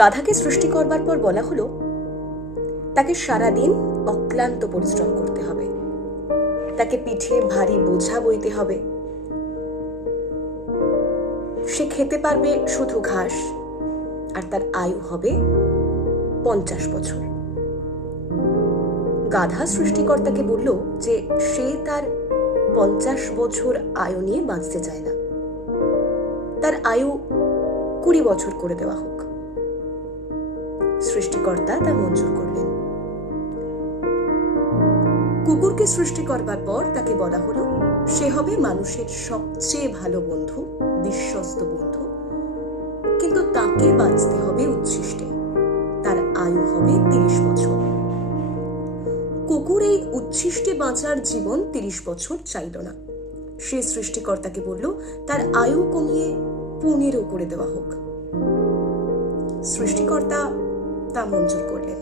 গাধাকে সৃষ্টি করবার পর বলা হলো তাকে সারাদিন অক্লান্ত পরিশ্রম করতে হবে, তাকে পিঠে ভারী বোঝা বইতে হবে, সে খেতে পারবে শুধু ঘাস, আর তার আয়ু হবে 50 বছর। গাধা সৃষ্টিকর্তাকে বলল যে সে তার 50 বছর আয়ু নিয়ে বাঁচতে চায় না, তার আয়ু 20 বছর করে দেওয়া হোক। সৃষ্টিকর্তা তা মঞ্জুর করলেন। কুকুরকে সৃষ্টি করবার পর তাকে বলা হলো সে হবে মানুষের সবচেয়ে ভালো বন্ধু, বিশ্বস্ত বন্ধু, কিন্তু তাকে বাঁচতে হবে উচ্ছিষ্টে, তার আয়ু হবে 30 বছর। কুকুর এই উচ্ছিষ্টে বাঁচার জীবন 30 বছর চাইল না। সে সৃষ্টিকর্তাকে বলল তার আয়ু কমিয়ে 15 করে দেওয়া হোক। সৃষ্টিকর্তা তা মঞ্জুর করলেন।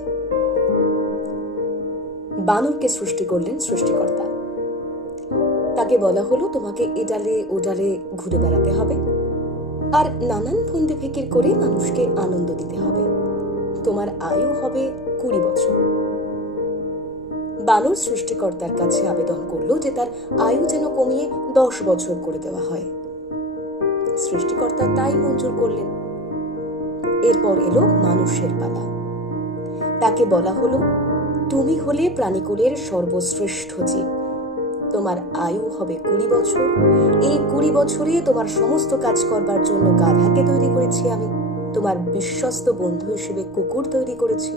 বানরকে সৃষ্টি করলেন সৃষ্টিকর্তা। তাকে বলা হলো তোমাকে এডালে ওডালে ঘুরে বেড়াতে হবে, আর নানান ফন্দি ফিকির করে মানুষকে আনন্দ দিতে হবে। তোমার আয়ু হবে 20 বছর। বানর সৃষ্টিকর্তার কাছে আবেদন করলো যে তার আয়ু যেন কমিয়ে 10 বছর করে দেওয়া হয়। সৃষ্টিকর্তা তাই মঞ্জুর করলেন। এরপর এলো মানুষের পালা। তাকে বলা হলো তুমি হলে প্রাণীকুলের সর্বশ্রেষ্ঠ জীব, তোমার আয়ু হবে 20 বছর। এই 20 বছরে তোমার সমস্ত কাজ করবার জন্য গাধাকে তৈরি করেছি আমি, তোমার বিশ্বস্ত বন্ধু হিসেবে কুকুর তৈরি করেছি,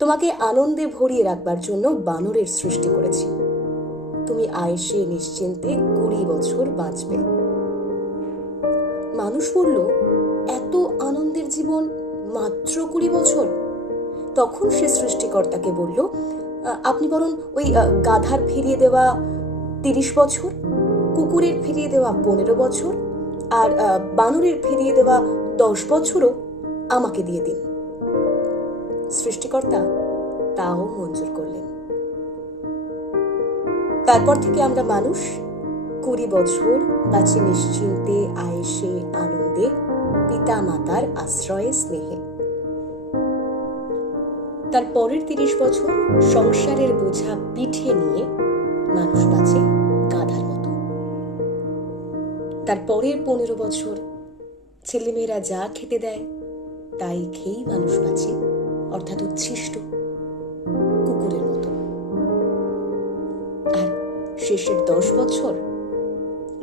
তোমাকে আনন্দে ভরিয়ে রাখবার জন্য বানরের সৃষ্টি করেছি। তুমি আয়েশে নিশ্চিন্তে 20 বছর বাঁচবে। মানুষ বলল এত আনন্দের জীবন মাত্র 20 বছর? তখন সে সৃষ্টিকর্তাকে বলল আপনি বরং ওই গাধার ফিরিয়ে দেওয়া 30 বছর, কুকুরের ফিরিয়ে দেওয়া 15 বছর, আর বানরের ফিরিয়ে দেওয়া 10 বছরও আমাকে দিয়ে দিন। সৃষ্টিকর্তা তাও মঞ্জুর করলেন। তারপর থেকে আমরা মানুষ 20 বছর বাঁচি নিশ্চিন্তে, আয়েশে, আনন্দে, পিতা মাতার আশ্রয়ে, স্নেহে। তার পরের 30 বছর সংসারের বোঝা পিঠে নিয়ে মানুষ বাঁচে গাধার মতো। তার পরের 15 বছর ছেলেমেয়েরা যা খেতে দেয় তাই খেয়েই মানুষ বাঁচে, অর্থাৎ উচ্ছিষ্ট কুকুরের মতো। আর শেষের 10 বছর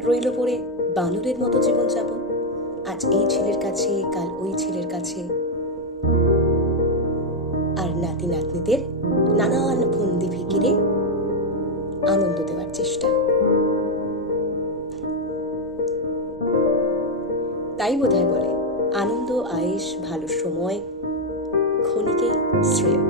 রইল পড়ে বানরের মতো জীবনযাপন, আজ এই ছেলের কাছে, কাল ওই ছেলের কাছে, আর নাতি নাতনিদের নানান ফন্দি ফিকিরে আনন্দ দেওয়ার চেষ্টা। তাই বোধহয় বলে আনন্দ, আয়েশ, ভালো সময় ক্ষণিকেই শ্রেয়।